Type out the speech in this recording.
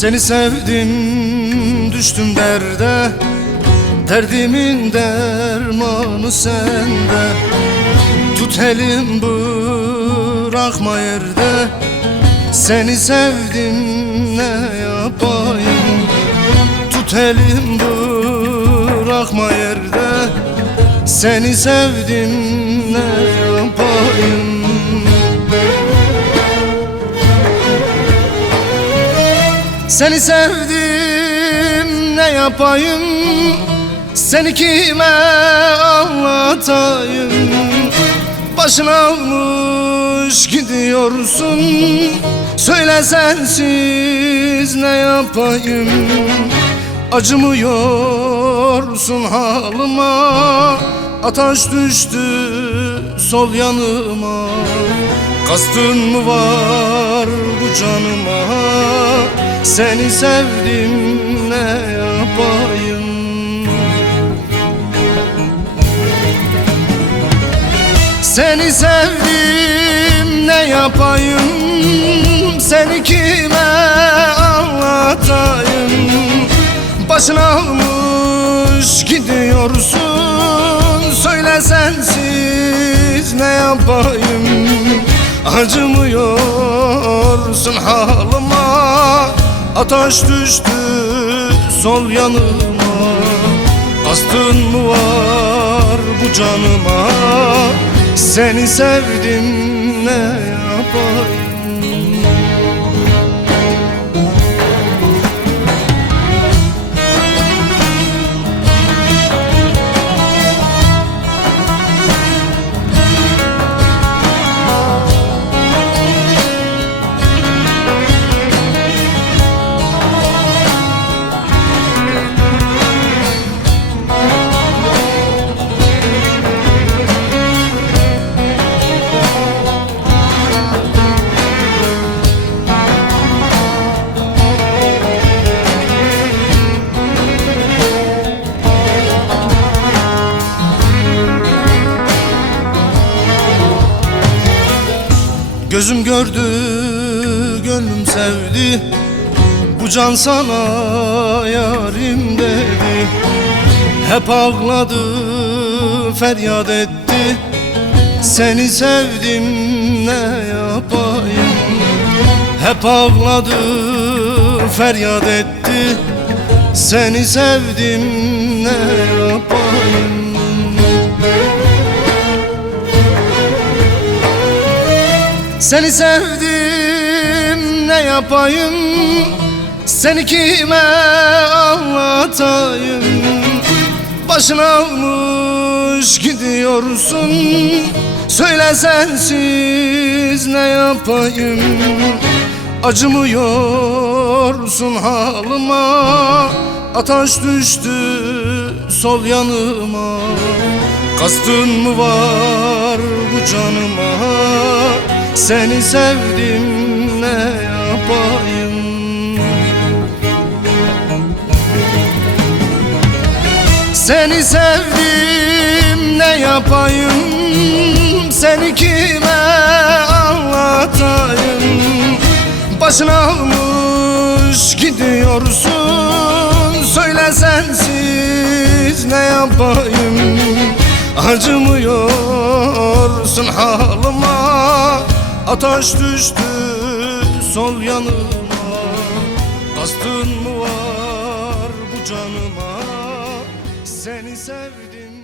Seni sevdim, düştüm derde, derdimin dermanı sende. Tut elim bırakma yerde, seni sevdim ne yapayım. Tut elim bırakma yerde, seni sevdim ne yapayım. Seni sevdim ne yapayım, seni kime anlatayım. Başını almış gidiyorsun, söyle sensiz ne yapayım. Acımıyorsun halıma, ateş düştü sol yanıma. Kastın mı var bu canıma, seni sevdim ne yapayım. Seni sevdim ne yapayım, seni kime anlatayım. Başını almış gidiyorsun, söyle sensiz ne yapayım. Acımıyorsun halıma, ateş düştü sol yanıma. Kastın mı var bu canıma, seni sevdim ne yapayım. Gözüm gördü, gönlüm sevdi, bu can sana yarim dedi. Hep ağladı, feryat etti, seni sevdim ne yapayım. Hep ağladı, feryat etti, seni sevdim ne yapayım. Seni sevdim ne yapayım, seni kime anlatayım. Başını almış gidiyorsun, söyle sensiz ne yapayım. Acımıyorsun halıma, ateş düştü sol yanıma. Kastın mı var bu canıma, seni sevdim ne yapayım. Seni sevdim ne yapayım, seni kime anlatayım. başını almış gidiyorsun. Söyle sensiz ne yapayım? Acımıyorsun halıma. Ateş düştü sol yanıma. Kastın mı var bu canıma? Seni sevdim.